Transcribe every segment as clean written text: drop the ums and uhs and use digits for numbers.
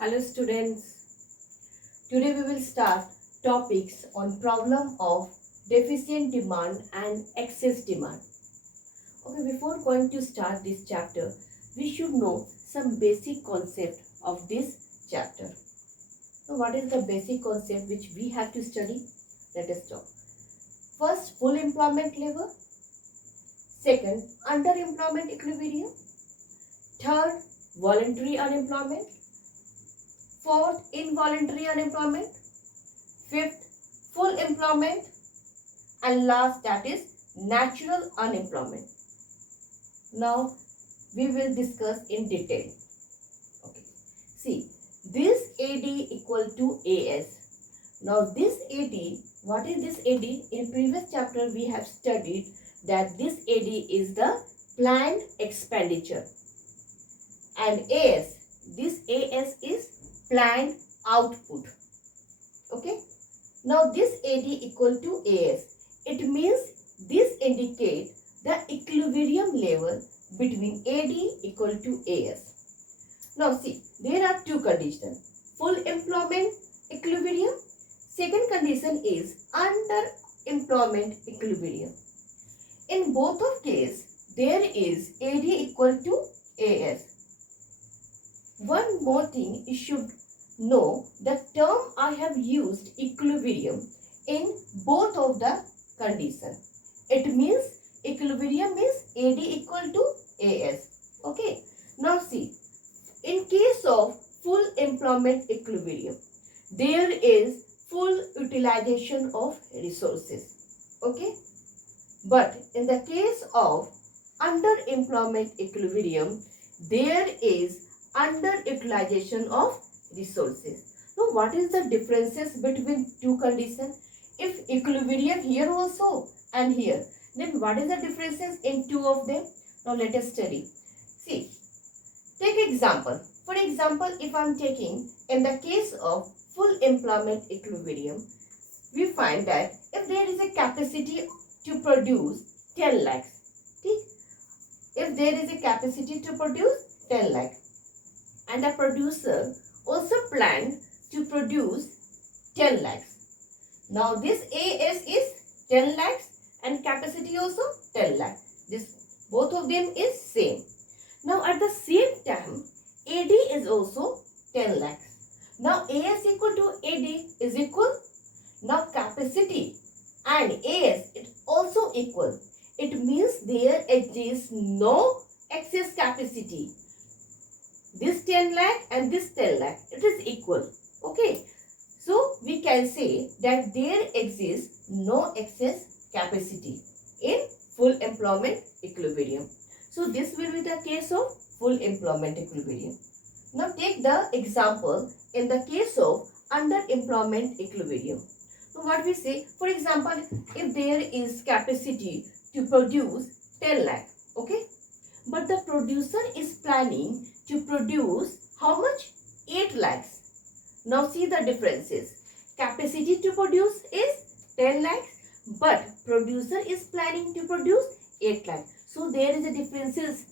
Hello students. Today we will start topics on problem of deficient demand and excess demand. Okay, before going to start this chapter, we should know some basic concept of this chapter. So what is the basic concept which we have to study? Let us talk. First, full employment level. Second, underemployment equilibrium. Third, voluntary unemployment. Fourth, involuntary unemployment. Fifth, full employment. And last, that is natural unemployment. Now, we will discuss in detail. Okay. See, this AD equal to AS. Now, this AD, what is this AD? In previous chapter, we have studied that this AD is the planned expenditure. And AS, this AS is planned output. Okay. Now this AD equal to AS. It means this indicates the equilibrium level between AD equal to AS. Now see, there are two conditions. Full employment equilibrium. Second condition is underemployment equilibrium. In both of cases, there is AD equal to AS. One more thing you should know, the term I have used equilibrium in both of the condition. It means equilibrium is AD equal to AS. Okay. Now see, in case of full employment equilibrium, there is full utilization of resources. Okay. But in the case of underemployment equilibrium, there is underutilization of resources. Now, what is the differences between two conditions? If equilibrium here also and here, then what is the differences in two of them? Now, let us study. See, take example. For example, if I am taking in the case of full employment equilibrium, we find that if there is a capacity to produce 10 lakhs, if there is a capacity to produce 10 lakhs, and the producer also planned to produce 10 lakhs. Now this AS is 10 lakhs and capacity also 10 lakhs. This both of them is same. Now at the same time AD is also 10 lakhs. Now AS equal to AD is equal. Now capacity and AS is also equal. It means there exists no excess capacity. This 10 lakh and this 10 lakh, it is equal. Okay. So, we can say that there exists no excess capacity in full employment equilibrium. So, this will be the case of full employment equilibrium. Now, take the example in the case of underemployment equilibrium. So, what we say, for example, if there is capacity to produce 10 lakh, okay, but the producer is planning to produce how much? 8 lakhs. Now see the differences. Capacity to produce is 10 lakhs, but producer is planning to produce 8 lakhs. So there is a differences.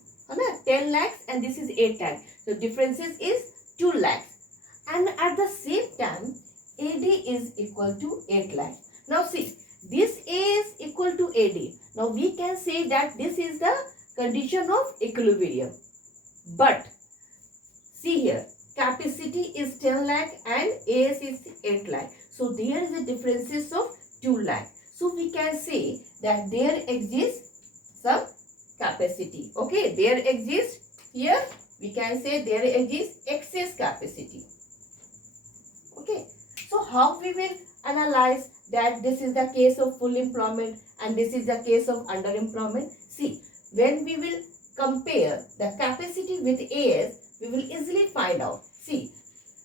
10 lakhs and this is 8 lakhs. So differences is 2 lakhs. And at the same time, AD is equal to 8 lakhs. Now see, this A is equal to AD. Now we can say that this is the condition of equilibrium. But see here, capacity is 10 lakh and AS is 8 lakh. So there is a differences of 2 lakh. So we can say that there exists some capacity. Okay, there exists here. We can say there exists excess capacity. Okay, so how we will analyze that this is the case of full employment and this is the case of underemployment? See, when we will compare the capacity with AS, we will easily find out. See,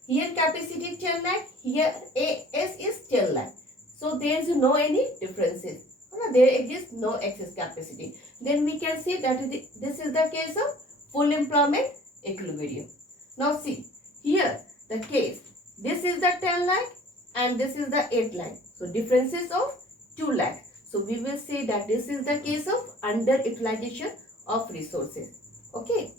here capacity 10 lakh, here AS is 10 lakh. So there is no any differences. There exists no excess capacity. Then we can say that this is the case of full employment equilibrium. Now see, here the case, this is the 10 lakh and this is the 8 lakh. So differences of 2 lakh. So we will say that this is the case of underutilization of resources. Okay.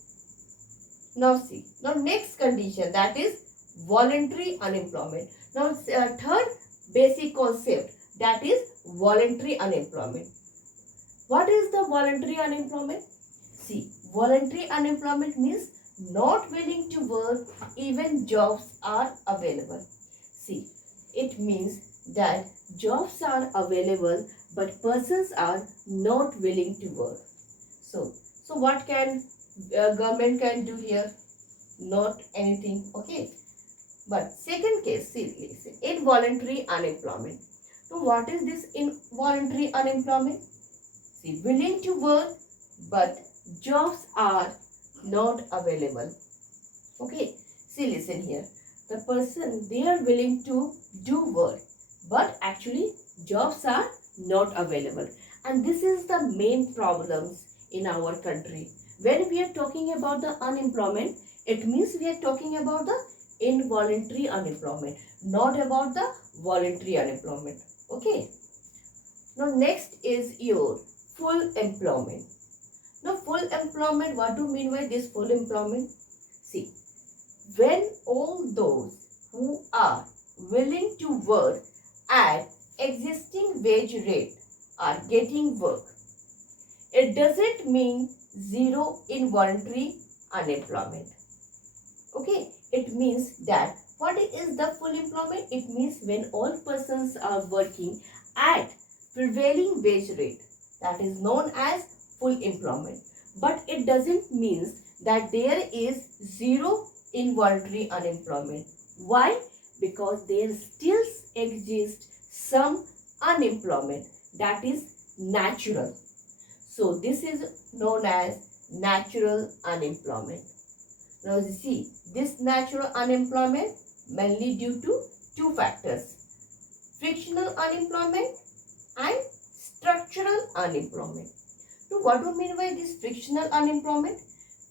Now see. Now next condition, that is voluntary unemployment. Now, third basic concept, that is voluntary unemployment. What is the voluntary unemployment? See, voluntary unemployment means not willing to work even jobs are available. See, it means that jobs are available but persons are not willing to work. So what can government can do here? Not anything, okay. But second case, see, involuntary unemployment. So what is this involuntary unemployment? See, willing to work but jobs are not available. Okay, see, listen here. The person, they are willing to do work but actually jobs are not available. And this is the main problems in our country. When we are talking about the unemployment, it means we are talking about the involuntary unemployment, not about the voluntary unemployment. Okay. Now next is your full employment. Now full employment, what do you mean by this full employment? See, when all those who are willing to work at existing wage rate are getting work, it doesn't mean zero involuntary unemployment. Okay, it means that what is the full employment? It means when all persons are working at prevailing wage rate, that is known as full employment. But it doesn't mean that there is zero involuntary unemployment. Why? Because there still exists some unemployment that is natural. So this is known as natural unemployment. Now you see, this natural unemployment mainly due to two factors: frictional unemployment and structural unemployment. So what do you mean by this frictional unemployment?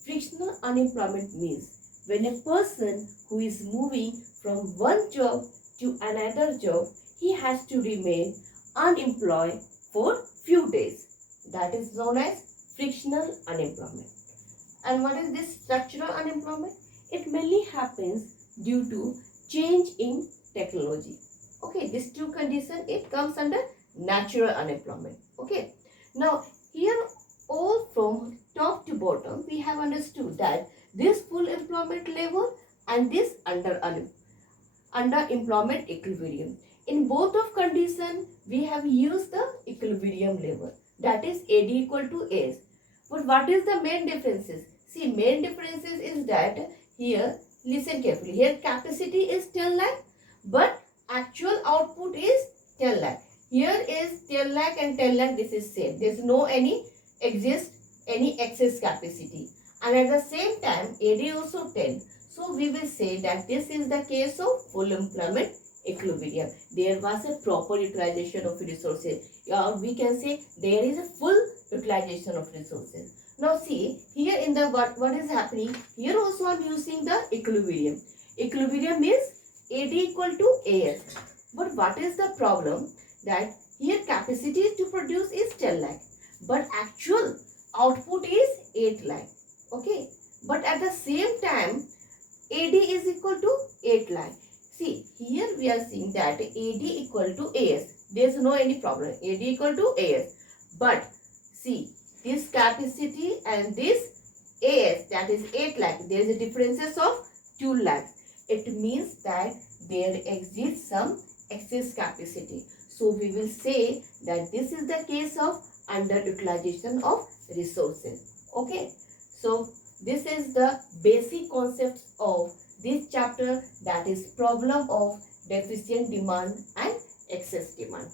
Frictional unemployment means when a person who is moving from one job to another job, he has to remain unemployed for few days. That is known as frictional unemployment. And what is this structural unemployment? It mainly happens due to change in technology. Okay, these two conditions, it comes under natural unemployment. Okay, now here all from top to bottom we have understood that this full employment level and this underemployment equilibrium. In both of condition we have used the equilibrium level, that is AD equal to AS. But what is the main differences? See, main differences is that here, listen carefully, here capacity is 10 lakh but actual output is 10 lakh. Here is 10 lakh and 10 lakh, this is same. There is no any excess capacity. And at the same time, AD also 10. So we will say that this is the case of full employment equilibrium. There was a proper utilization of resources. We can say there is a full utilization of resources. Now see, here in the what is happening, here also I am using the equilibrium. Equilibrium is AD equal to AS. But what is the problem? That here capacity to produce is 10 lakh. But actual output is 8 lakh. Okay. But at the same time, AD is equal to 8 lakh. See, here we are seeing that AD equal to AS. There is no any problem. AD equal to AS. But see, this capacity and this AS, that is 8 lakh, there is a differences of 2 lakhs. It means that there exists some excess capacity. So we will say that this is the case of underutilization of resources. Okay. So this is the basic concepts of this chapter, that is problem of deficient demand and excess demand.